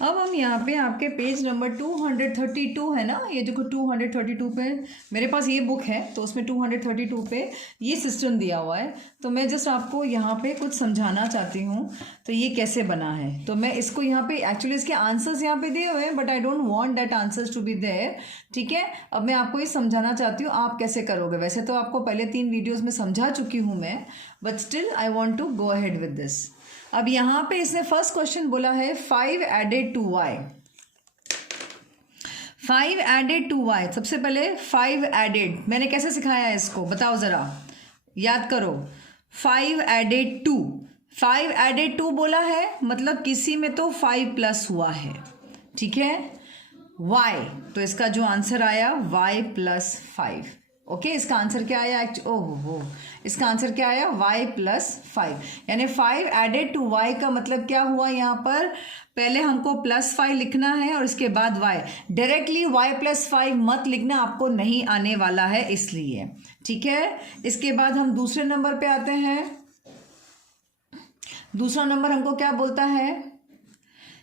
अब हम यहाँ पे आपके पेज नंबर 232 है ना, ये देखो 232 पे मेरे पास ये बुक है, तो उसमें 232 पे ये सिस्टम दिया हुआ है। तो मैं जस्ट आपको यहाँ पे कुछ समझाना चाहती हूँ, तो ये कैसे बना है। तो मैं इसको यहाँ पे एक्चुअली इसके आंसर्स यहाँ पे दिए हुए हैं, but I don't want that answers to be there. ठीक है, अब मैं आपको ये समझाना चाहती हूँ आप कैसे करोगे। वैसे तो आपको पहले 3 वीडियोज़ में समझा चुकी हूँ मैं, but still I want to go ahead with this. अब यहाँ पे इसने फर्स्ट क्वेश्चन बोला है 5 added to Y. 5 added to Y, सबसे पहले 5 एडेड मैंने कैसे सिखाया है इसको बताओ ज़रा, याद करो। 5 एडेड टू, 5 एडेड टू बोला है मतलब किसी में तो 5 प्लस हुआ है। ठीक है, y, तो इसका जो आंसर आया y प्लस 5। ओके, इसका आंसर क्या आया ओहो, इसका आंसर क्या आया y प्लस 5, यानी 5 एडेड टू y का मतलब क्या हुआ, यहाँ पर पहले हमको प्लस 5 लिखना है और इसके बाद y। डायरेक्टली y प्लस 5 मत लिखना, आपको नहीं आने वाला है इसलिए। ठीक है, इसके बाद हम दूसरे नंबर पे आते हैं। दूसरा नंबर हमको क्या बोलता है,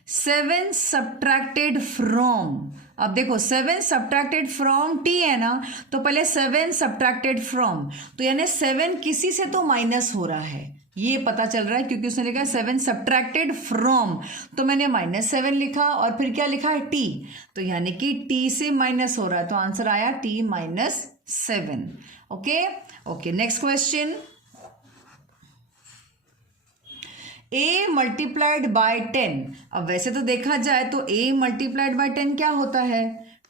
7 सब्ट्रैक्टेड फ्रॉम। अब देखो 7 सब्ट्रैक्टेड फ्रॉम t है ना, तो पहले 7 सब्ट्रैक्टेड फ्रॉम, तो यानी 7 किसी से तो माइनस हो रहा है, ये पता चल रहा है क्योंकि उसने लिखा है 7 सब्ट्रैक्टेड फ्रॉम, तो मैंने -7 लिखा और फिर क्या लिखा है t, तो यानी कि t से माइनस हो रहा है, तो आंसर आया t-7। Okay okay, next question, a multiplied by 10। अब वैसे तो देखा जाए तो a मल्टीप्लाइड बाय 10 क्या होता है,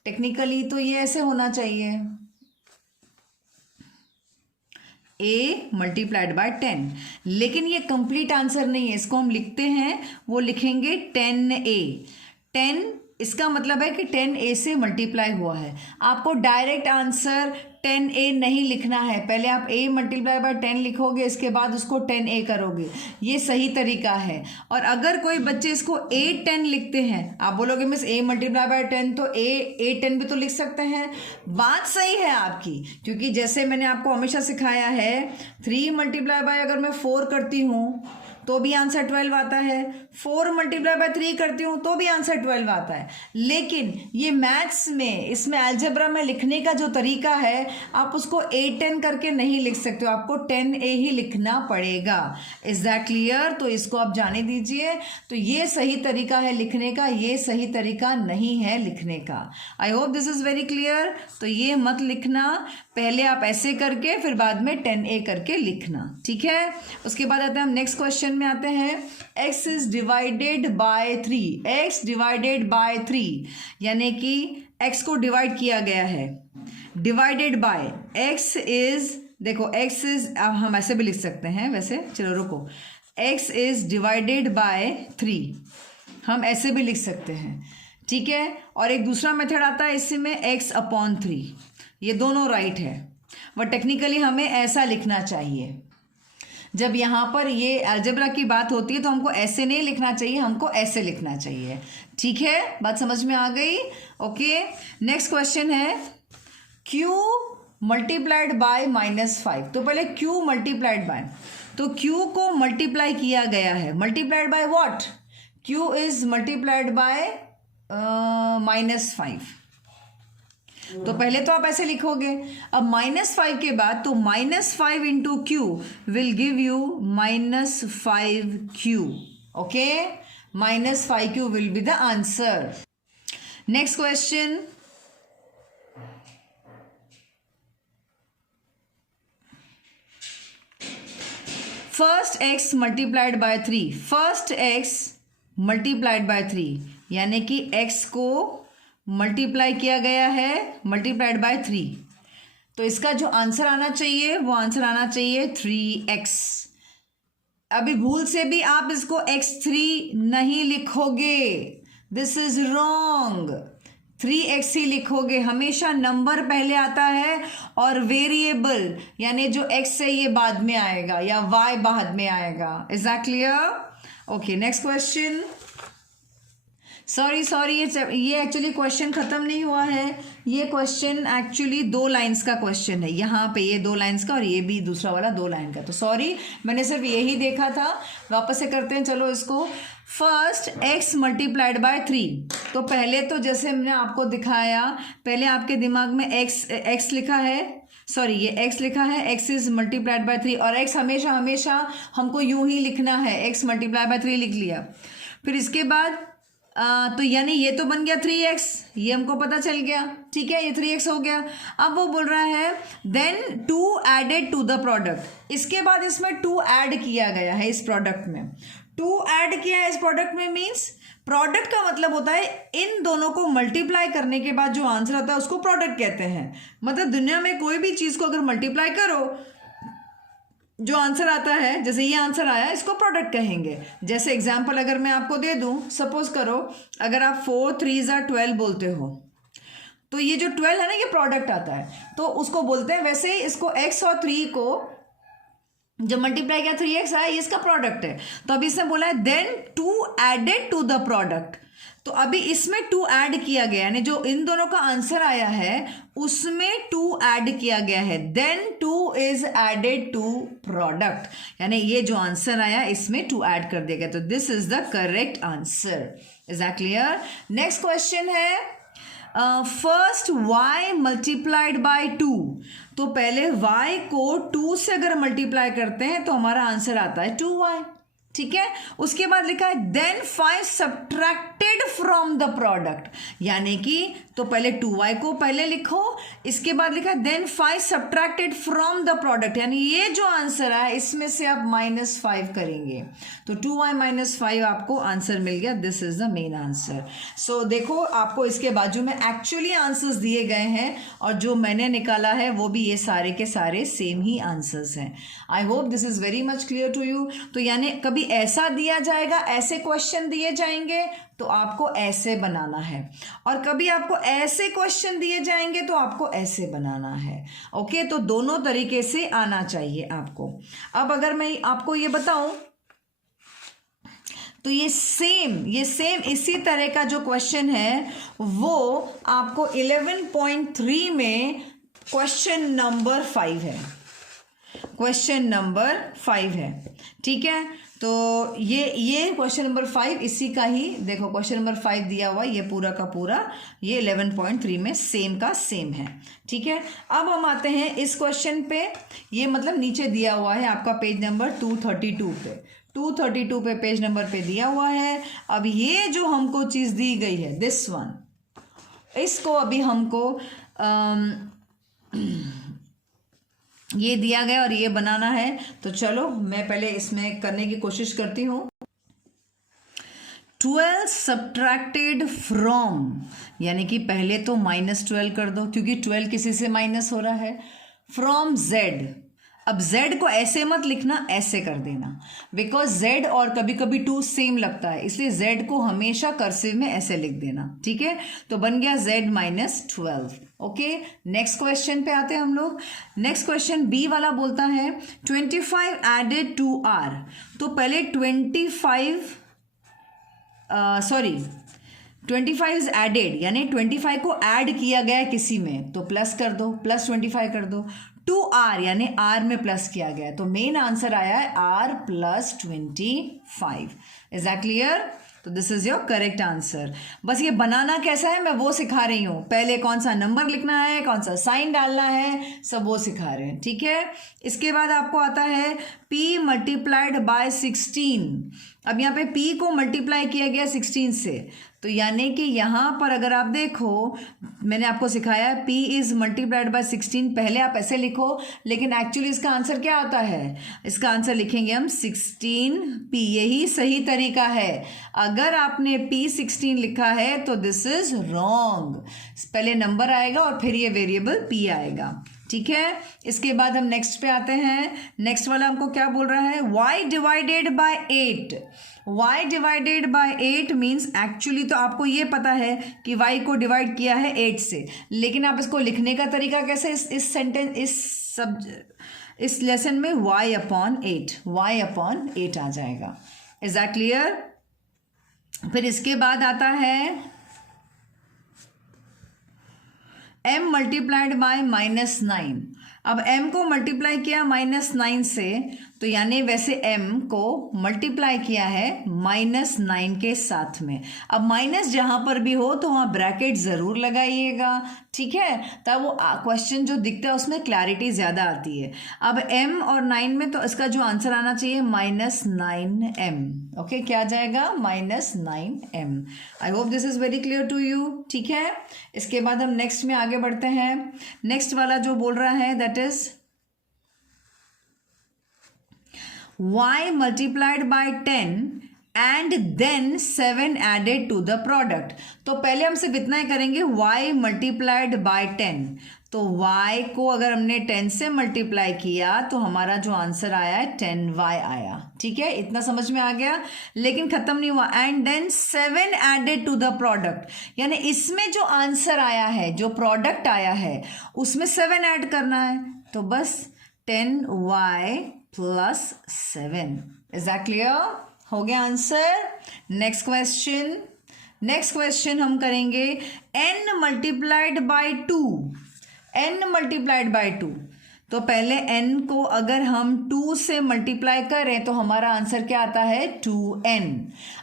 टेक्निकली तो ये ऐसे होना चाहिए, a मल्टीप्लाइड बाय 10, लेकिन ये कंप्लीट आंसर नहीं है, इसको हम लिखते हैं, वो लिखेंगे 10a। 10 इसका मतलब है कि 10a से मल्टीप्लाई हुआ है। आपको डायरेक्ट आंसर 10a नहीं लिखना है, पहले आप a मल्टीप्लाई बाय 10 लिखोगे, इसके बाद उसको 10a करोगे, ये सही तरीका है। और अगर कोई बच्चे इसको a10 लिखते हैं, आप बोलोगे मिस a मल्टीप्लाई बाय 10 तो a10 भी तो लिख सकते हैं, बात सही है आपकी, क्योंकि जैसे मैंने आपको हमेशा सिखाया है 3 मल्टीप्लाई बाय अगर मैं 4 करती हूँ तो भी आंसर 12 आता है, 4 मल्टीप्लाई बाय 3 करती हूँ तो भी आंसर 12 आता है। लेकिन ये मैथ्स में, इसमें अलजेब्रा में लिखने का जो तरीका है, आप उसको a10 करके नहीं लिख सकते हो, आपको 10a ही लिखना पड़ेगा। Is that clear? तो इसको आप जाने दीजिए। तो ये सही तरीका है लिखने का, ये सही तरीका नहीं है लिखने का। आई hope this is very clear. तो ये मत लिखना, पहले आप ऐसे करके फिर बाद में 10a करके लिखना, ठीक है। उसके बाद आते हैं हम नेक्स्ट क्वेश्चन में आते हैं, x is divided by 3। x divided by 3 यानी कि x को डिवाइड किया गया है, डिवाइडेड बाय x इज, देखो x इज, हम ऐसे भी लिख सकते हैं वैसे, चलो रुको, x इज डिवाइडेड बाय 3 हम ऐसे भी लिख सकते हैं, ठीक है। और एक दूसरा मेथड आता है इसमें x/3, ये दोनों राइट है, बट टेक्निकली हमें ऐसा लिखना चाहिए। जब यहाँ पर ये अलजेब्रा की बात होती है तो हमको ऐसे नहीं लिखना चाहिए, हमको ऐसे लिखना चाहिए, ठीक है। बात समझ में आ गई? ओके, नेक्स्ट क्वेश्चन है q मल्टीप्लाइड बाय -5। तो पहले q मल्टीप्लाइड बाय, तो q को मल्टीप्लाई किया गया है, multiplied by what, q is multiplied by -5। तो पहले तो आप ऐसे लिखोगे, अब -5 के बाद तो -5 into Q will give you -5q। Okay, -5q will be the answer. Next question, first x multiplied by 3, first x multiplied by 3 यानी कि x को मल्टीप्लाई किया गया है, मल्टीप्लाइड बाय 3, तो इसका जो आंसर आना चाहिए वो आंसर आना चाहिए 3x। अभी भूल से भी आप इसको x3 नहीं लिखोगे, दिस इज रॉन्ग, 3x ही लिखोगे। हमेशा नंबर पहले आता है और वेरिएबल यानी जो x है ये बाद में आएगा या y बाद में आएगा। Is that clear? Okay, next question. Sorry ये एक्चुअली क्वेश्चन खत्म नहीं हुआ है, ये क्वेश्चन एक्चुअली 2 लाइंस का क्वेश्चन है, यहाँ पे ये 2 लाइंस का और ये भी दूसरा वाला 2 लाइन का। तो सॉरी, मैंने सिर्फ यही देखा था, वापस से करते हैं। चलो इसको, फर्स्ट x मल्टीप्लाइड बाय 3। तो पहले तो जैसे मैंने आपको दिखाया, पहले आपके दिमाग में x लिखा है, सॉरी ये x लिखा है, x इज मल्टीप्लाइड बाय 3, और x हमेशा हमेशा हमको यूं ही लिखना है, x मल्टीप्लाइड बाय 3 लिख लिया। फिर इसके बाद तो यानी ये तो बन गया 3x, ये हमको पता चल गया, ठीक है, ये 3x हो गया। अब वो बोल रहा है then 2 added to the product, इसके बाद इसमें 2 ऐड किया गया है इस प्रोडक्ट में, 2 ऐड किया है इस प्रोडक्ट में, मीन्स प्रोडक्ट का मतलब होता है इन दोनों को मल्टीप्लाई करने के बाद जो आंसर आता है उसको प्रोडक्ट कहते हैं। मतलब दुनिया में कोई भी चीज़ को अगर मल्टीप्लाई करो, जो आंसर आता है, जैसे ये आंसर आया, इसको प्रोडक्ट कहेंगे। जैसे एग्जांपल अगर मैं आपको दे दूं, सपोज करो अगर आप 4 3 12 बोलते हो, तो ये जो 12 है ना, ये प्रोडक्ट आता है, तो उसको बोलते हैं। वैसे ही इसको x और 3 को जब मल्टीप्लाई किया 3x आया, ये इसका प्रोडक्ट है। तो अभी इसने बोला है then 2 added to the product, तो अभी इसमें 2 ऐड किया गया, यानी जो इन दोनों का आंसर आया है उसमें 2 ऐड किया गया है, then 2 is added to product, यानी ये जो आंसर आया इसमें 2 ऐड कर दिया गया। तो this is the correct answer. Is that clear? Next question है फर्स्ट y मल्टीप्लाइड बाय 2। तो पहले y को 2 से अगर मल्टीप्लाई करते हैं तो हमारा आंसर आता है 2y, ठीक है। उसके बाद लिखा है then 5 subtracted from the product, यानी कि तो पहले 2y को पहले लिखो, इसके बाद लिखा है then 5 subtracted from the product, यानी ये जो आंसर है इसमें से आप -5 करेंगे, तो 2y - 5 आपको आंसर मिल गया। This is the main answer. So देखो आपको इसके बाजू में एक्चुअली आंसर्स दिए गए हैं, और जो मैंने निकाला है वो भी ये सारे के सारे सेम ही आंसर्स हैं। I hope this is very much clear to you. तो यानी कभी ऐसा दिया जाएगा, ऐसे क्वेश्चन दिए जाएंगे तो आपको ऐसे बनाना है, और कभी आपको ऐसे क्वेश्चन दिए जाएंगे तो आपको ऐसे बनाना है। ओके, तो दोनों तरीके से आना चाहिए आपको। अब अगर मैं आपको ये बताऊं तो ये सेम इसी तरह का जो क्वेश्चन है वो आपको 11.3 में क्वेश्चन नंबर 5 है, क्वेश्चन नंबर 5 है, ठीक है। तो ये क्वेश्चन नंबर 5 इसी का ही, देखो क्वेश्चन नंबर 5 दिया हुआ, ये पूरा का पूरा ये 11.3 में सेम का सेम है, ठीक है। अब हम आते हैं इस क्वेश्चन पे, ये मतलब नीचे दिया हुआ है आपका पेज नंबर 232 पे, 232 पे पेज नंबर पे दिया हुआ है। अब ये जो हमको चीज़ दी गई है दिस वन, इसको अभी हमको ये दिया गया और ये बनाना है। तो चलो मैं पहले इसमें करने की कोशिश करती हूँ। 12 सब्ट्रैक्टेड फ्रॉम, यानी कि पहले तो -12 कर दो, क्योंकि 12 किसी से माइनस हो रहा है, फ्रॉम z। अब z को ऐसे मत लिखना, ऐसे कर देना, बिकॉज z और कभी कभी 2 सेम लगता है, इसलिए z को हमेशा कर्सिव में ऐसे लिख देना, ठीक है। तो बन गया z - 12। ओके, नेक्स्ट क्वेश्चन पे आते हैं हम लोग। नेक्स्ट क्वेश्चन बी वाला बोलता है 25 एडेड टू r। तो पहले 25 इज एडेड, यानी 25 को ऐड किया गया किसी में, तो प्लस कर दो, +25 कर दो, टू r यानी r में प्लस किया गया, तो मेन आंसर आया है r + 25। Is that clear? तो this is your correct answer. बस ये बनाना कैसा है मैं वो सिखा रही हूँ, पहले कौन सा नंबर लिखना है, कौन सा साइन डालना है, सब वो सिखा रहे हैं, ठीक है। इसके बाद आपको आता है p मल्टीप्लाइड बाय 16। अब यहाँ पे p को मल्टीप्लाई किया गया 16 से, तो यानी कि यहाँ पर अगर आप देखो, मैंने आपको सिखाया p इज मल्टीप्लाइड बाय 16, पहले आप ऐसे लिखो, लेकिन एक्चुअली इसका आंसर क्या आता है, इसका आंसर लिखेंगे हम 16p, यही सही तरीका है। अगर आपने p 16 लिखा है तो दिस इज रॉन्ग, पहले नंबर आएगा और फिर ये वेरिएबल p आएगा, ठीक है। इसके बाद हम नेक्स्ट पे आते हैं। नेक्स्ट वाला हमको क्या बोल रहा है, y divided by 8। y divided by 8 means actually तो आपको ये पता है कि y को डिवाइड किया है 8 से, लेकिन आप इसको लिखने का तरीका कैसे, इस सेंटेंस इस लेसन में y/8 आ जाएगा। Is that clear? फिर इसके बाद आता है m मल्टीप्लाइड बाय -9। अब m को मल्टीप्लाई किया -9 से, तो यानी वैसे m को मल्टीप्लाई किया है -9 के साथ में। अब माइनस जहां पर भी हो तो वहां ब्रैकेट जरूर लगाइएगा, ठीक है, तब वो क्वेश्चन जो दिखता है उसमें क्लैरिटी ज्यादा आती है। अब m और 9 में तो इसका जो आंसर आना चाहिए -9m। ओके, क्या जाएगा -9m। I hope this is very clear to you, ठीक है। इसके बाद हम नेक्स्ट में आगे बढ़ते हैं। नेक्स्ट वाला जो बोल रहा है that is y multiplied by 10 and then 7 added to the product। तो पहले हम सिर्फ इतना ही करेंगे, y multiplied by 10। तो y को अगर हमने 10 से मल्टीप्लाई किया तो हमारा जो आंसर आया है 10y आया, ठीक है, इतना समझ में आ गया। लेकिन खत्म नहीं हुआ, and then 7 added to the product, यानी इसमें जो आंसर आया है, जो प्रोडक्ट आया है उसमें 7 ऐड करना है। तो बस 10y plus 7। Is that clear? हो गया आंसर। नेक्स्ट क्वेश्चन हम करेंगे n multiplied by 2। n multiplied by 2, तो पहले n को अगर हम 2 से मल्टीप्लाई करें तो हमारा आंसर क्या आता है 2n।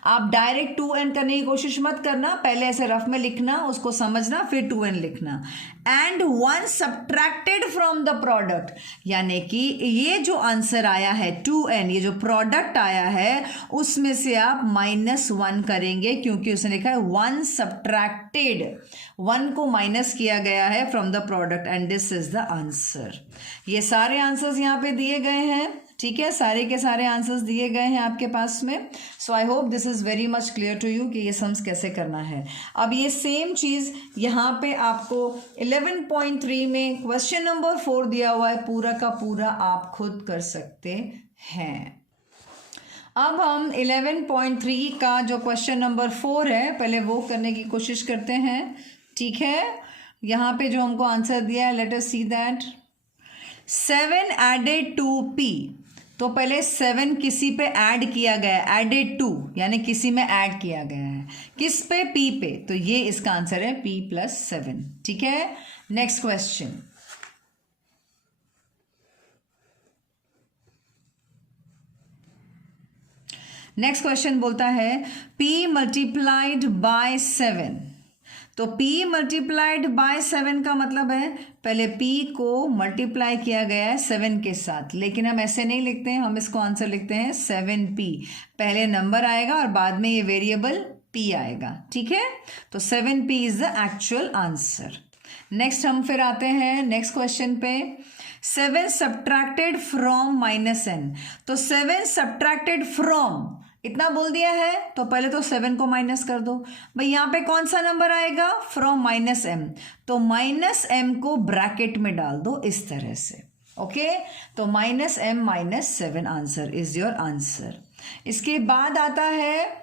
आप डायरेक्ट 2n करने की कोशिश मत करना, पहले ऐसे रफ में लिखना, उसको समझना, फिर 2n लिखना। And 1 subtracted from the product, यानी कि ये जो आंसर आया है 2n, ये जो प्रोडक्ट आया है उसमें से आप -1 करेंगे, क्योंकि उसने लिखा है 1 सब्ट्रैक्टेड, 1 को माइनस किया गया है from the product, and this is the answer. ये सारे आंसर्स यहाँ पे दिए गए हैं, ठीक है, सारे के सारे आंसर्स दिए गए हैं आपके पास में। So I hope this is very much clear to you कि ये सम्स कैसे करना है। अब ये सेम चीज यहाँ पे आपको 11.3 में क्वेश्चन नंबर 4 दिया हुआ है, पूरा का पूरा आप खुद कर सकते हैं। अब हम 11.3 का जो क्वेश्चन नंबर 4 है पहले वो करने की कोशिश करते हैं, ठीक है। यहाँ पे जो हमको आंसर दिया है, let us see that 7 added to p। तो पहले 7 किसी पे ऐड किया गया है, एडेड टू यानी किसी में ऐड किया गया है, किस पे, p पे, तो ये इसका आंसर है p + 7, ठीक है। नेक्स्ट क्वेश्चन, बोलता है p मल्टीप्लाइड बाय 7। तो p मल्टीप्लाइड बाय 7 का मतलब है पहले p को मल्टीप्लाई किया गया है 7 के साथ, लेकिन हम ऐसे नहीं लिखते हैं, हम इसको आंसर लिखते हैं 7p। पहले नंबर आएगा और बाद में ये वेरिएबल p आएगा, ठीक है। तो 7p is the actual answer. Next हम फिर आते हैं नेक्स्ट क्वेश्चन पे, 7 सब्ट्रैक्टेड फ्रॉम -n। तो 7 सब्ट्रैक्टेड फ्रॉम इतना बोल दिया है, तो पहले तो 7 को माइनस कर दो भाई। यहाँ पे कौन सा नंबर आएगा, फ्रॉम -m, तो -m को ब्रैकेट में डाल दो इस तरह से, ओके। तो -m - 7 answer is your answer. इसके बाद आता है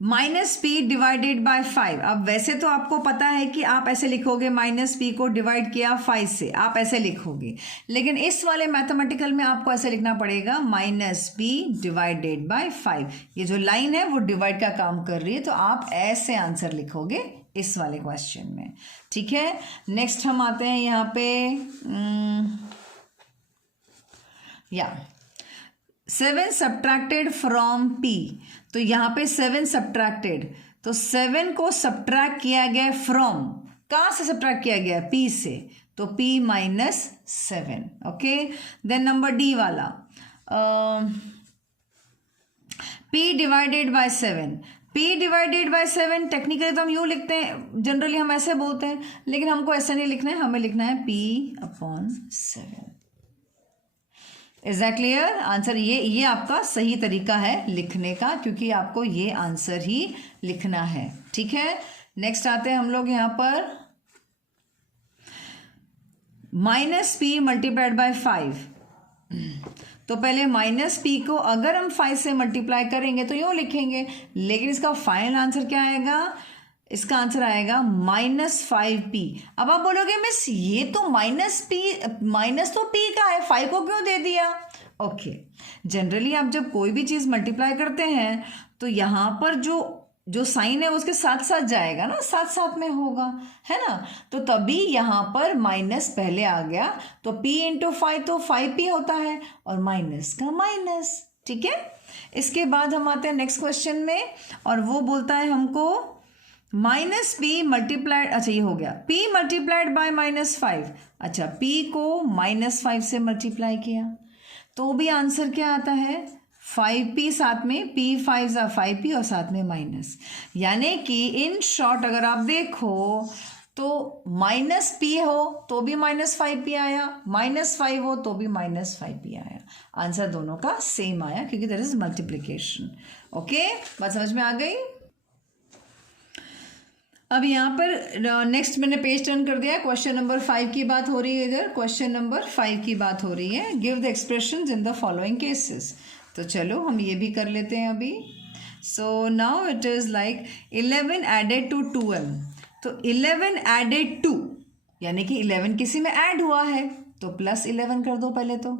-p डिवाइडेड बाय 5। अब वैसे तो आपको पता है कि आप ऐसे लिखोगे, -p को डिवाइड किया 5 से, आप ऐसे लिखोगे, लेकिन इस वाले मैथमेटिकल में आपको ऐसे लिखना पड़ेगा -p डिवाइडेड बाय 5। ये जो लाइन है वो डिवाइड का काम कर रही है, तो आप ऐसे आंसर लिखोगे इस वाले क्वेश्चन में, ठीक है। नेक्स्ट हम आते हैं यहाँ पे 7 सब्ट्रैक्टेड फ्रॉम p। तो यहाँ पे 7 सब्ट्रैक्टेड, तो 7 को सब्ट्रैक्ट किया गया फ्रॉम, कहाँ से सब्ट्रैक्ट किया गया, p से, तो p - 7, okay. Then number d वाला p divided by 7। p divided by 7 technically तो हम यूँ लिखते हैं, जनरली हम ऐसे बोलते हैं, लेकिन हमको ऐसा नहीं लिखना है, हमें लिखना है p/7। Is that clear? Answer ये आपका सही तरीका है लिखने का, क्योंकि आपको ये आंसर ही लिखना है, ठीक है। नेक्स्ट आते हैं हम लोग यहाँ पर -p मल्टीप्लाइड बाय 5। तो पहले -p को अगर हम 5 से मल्टीप्लाई करेंगे तो यूँ लिखेंगे, लेकिन इसका फाइनल आंसर क्या आएगा, इसका आंसर आएगा -5p। अब आप बोलोगे मिस ये तो माइनस तो p का है, 5 को क्यों दे दिया? ओके, जनरली आप जब कोई भी चीज़ मल्टीप्लाई करते हैं तो यहाँ पर जो जो साइन है उसके साथ साथ जाएगा ना, साथ साथ में होगा, है ना। तो तभी यहाँ पर माइनस पहले आ गया, तो p इंटू 5 तो 5p होता है और माइनस का माइनस, ठीक है। इसके बाद हम आते हैं नेक्स्ट क्वेश्चन में, और वो बोलता है हमको माइनस पी मल्टीप्लाइड, अच्छा ये हो गया, p मल्टीप्लाइड बाय -5। अच्छा p को -5 से मल्टीप्लाई किया तो भी आंसर क्या आता है 5p, साथ में p 5 5p और साथ में माइनस, यानी कि इन शॉर्ट अगर आप देखो तो -p हो तो भी -5p आया, -5 हो तो भी -5p आया, आंसर दोनों का सेम आया क्योंकि दैट इज मल्टीप्लिकेशन। ओके, बात समझ में आ गई। अब यहाँ पर नेक्स्ट मैंने पेज टर्न कर दिया, क्वेश्चन नंबर 5 की बात हो रही है, इधर क्वेश्चन नंबर 5 की बात हो रही है, give the expressions in the following cases. तो चलो हम ये भी कर लेते हैं अभी। So now it is like 11 added to 2m, तो 11 एडेड टू यानी कि 11 किसी में ऐड हुआ है तो प्लस 11 कर दो पहले तो,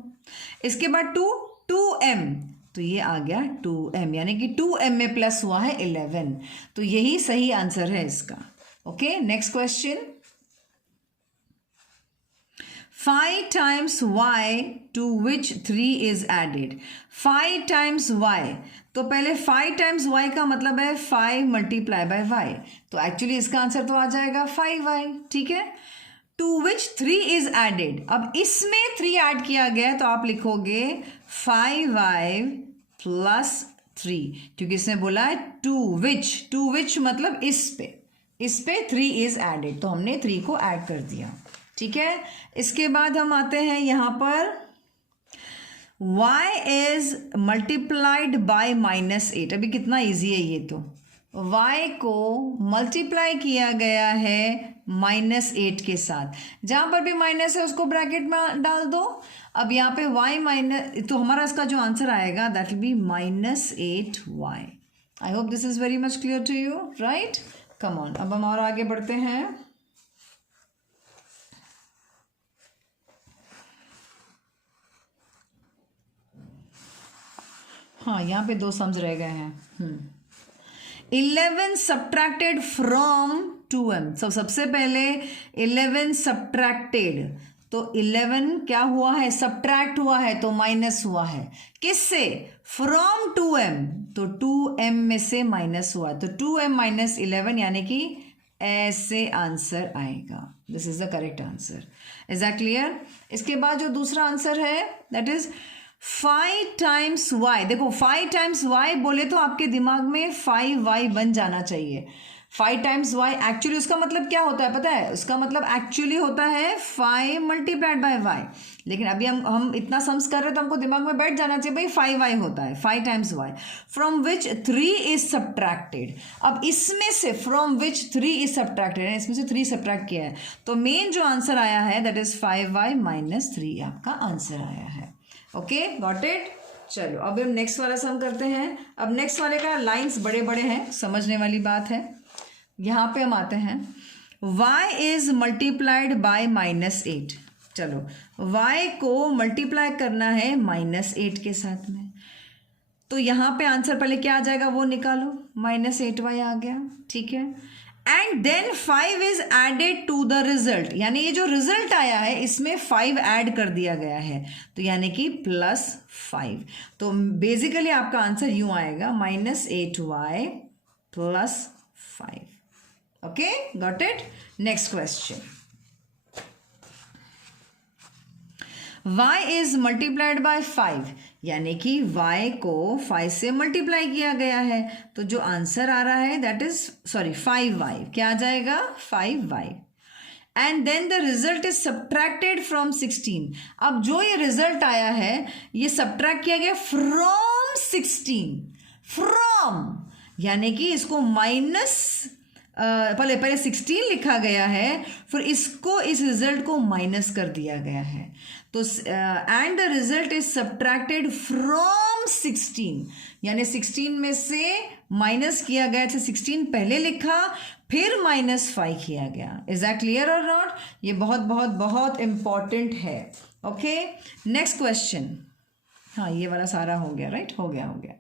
इसके बाद 2m तो ये आ गया 2m, यानी कि 2m में प्लस हुआ है 11, तो यही सही आंसर है इसका। Okay, next question, 5 times y to which 3 is added। 5 times y, तो पहले 5 times y का मतलब है 5 मल्टीप्लाई बाय y, तो एक्चुअली इसका आंसर तो आ जाएगा 5y, ठीक है। टू विच 3 इज एडेड, अब इसमें 3 ऐड किया गया तो आप लिखोगे 5y प्लस 3, क्योंकि इसने बोला है टू विच मतलब इस पे 3 इज एडेड, तो हमने 3 को ऐड कर दिया, ठीक है। इसके बाद हम आते हैं यहाँ पर y इज मल्टीप्लाइड बाय -8, अभी कितना इजी है ये, तो y को मल्टीप्लाई किया गया है -8 के साथ, जहाँ पर भी माइनस है उसको ब्रैकेट में डाल दो। अब यहाँ पे y माइनस, तो हमारा इसका जो आंसर आएगा that will be -8y। I hope this is very much clear to you, right. Come on, अब हम और आगे बढ़ते हैं। हाँ, यहाँ पे 2 सम्स रह गए हैं। 11 सब्ट्रैक्टेड फ्रॉम 2m, सबसे पहले 11 सब्ट्रैक्टेड, तो 11 क्या हुआ है, सब्ट्रैक्ट हुआ है तो माइनस हुआ है, किससे, फ्रॉम 2m, तो 2m में से माइनस हुआ, तो 2m माइनस 11, यानी कि ऐसे आंसर आएगा, this is the correct answer. Is that clear. इसके बाद जो दूसरा आंसर है दैट इज 5 times y, देखो 5 times y बोले तो आपके दिमाग में 5y बन जाना चाहिए। 5 times y एक्चुअली उसका मतलब क्या होता है पता है, उसका मतलब एक्चुअली होता है 5 मल्टीप्लाइड बाय y, लेकिन अभी हम इतना सम्स कर रहे हैं तो हमको दिमाग में बैठ जाना चाहिए भाई 5y होता है, 5 times y, from which 3 is subtracted. अब इसमें से फ्रॉम विच 3 इज सब्ट्रैक्टेड है, इसमें से 3 सब्ट्रैक्ट किया है, तो मेन जो आंसर आया है दैट इज 5y माइनस 3 आपका आंसर आया है। Okay, got it. चलो अब हम नेक्स्ट वाला सम करते हैं। अब नेक्स्ट वाले का लाइंस बड़े बड़े हैं, समझने वाली बात है। यहाँ पे हम आते हैं y इज मल्टीप्लाइड बाय -8, चलो y को मल्टीप्लाई करना है -8 के साथ में, तो यहाँ पे आंसर पहले क्या आ जाएगा वो निकालो, -8y आ गया, ठीक है। And then 5 is added to the result, यानी ये जो रिजल्ट आया है इसमें 5 ऐड कर दिया गया है, तो यानी कि +5, तो बेसिकली आपका आंसर यूं आएगा -8y + 5। Okay, got it. Next question, y is multiplied by 5, यानी कि y को 5 से मल्टीप्लाई किया गया है, तो जो आंसर आ रहा है दैट इज 5y, क्या आ जाएगा 5y। And then the result is subtracted from 16, अब जो ये रिजल्ट आया है ये सब्ट्रैक्ट किया गया फ्रॉम 16, फ्रॉम यानी कि इसको माइनस पहले 16 लिखा गया है, फिर इसको इस रिजल्ट को माइनस कर दिया गया है, तो and the result is subtracted from 16, यानी 16 में से माइनस किया गया था, 16 पहले लिखा फिर -5 किया गया। इज दैट क्लियर और नॉट? ये बहुत बहुत बहुत इंपॉर्टेंट है। Okay, next question. हाँ, ये वाला सारा हो गया, राइट, हो गया।